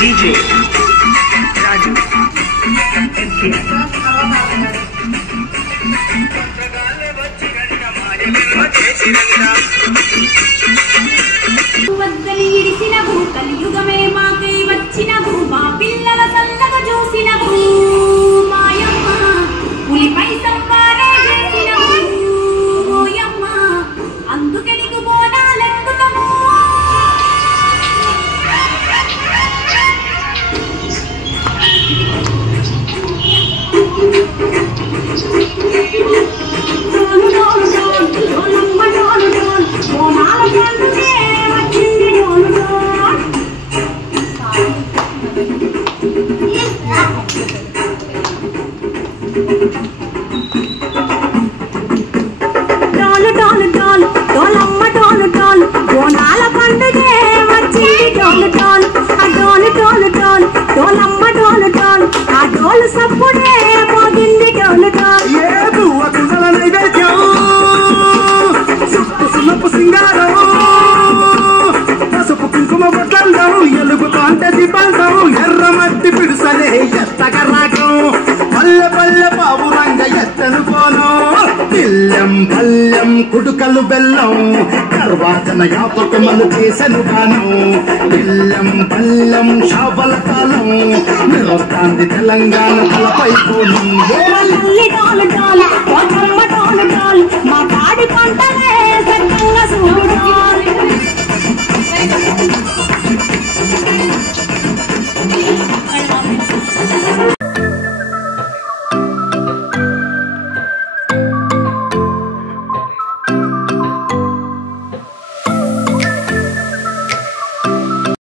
DJ Raju MK వద్దలి ఇడిసిన భూ కలియుగమే మాకై వచ్చిన భూ మా పిల్లల సల్లగా చూసిన భూ మాయమ్మ పులిపై సంవారే చేసిన ఓయమ్మ అందుకే నీకు బోనాలెత్తుతాము ఎర్రమట్టి పిడుసలే ఎత్తగరాగం పల్లె పల్లె పావురంగ ఎత్తను పోను పిల్లం పల్లెం కుడుకలు బెల్లం కర్వాచన యాపకమలు చేసను గాను పిల్లం పల్లెం షాపల కాలం నిలొస్తాంది తెలంగాణ తలపై పూలు మా పాడి పంటలే సత్యంగా చూడు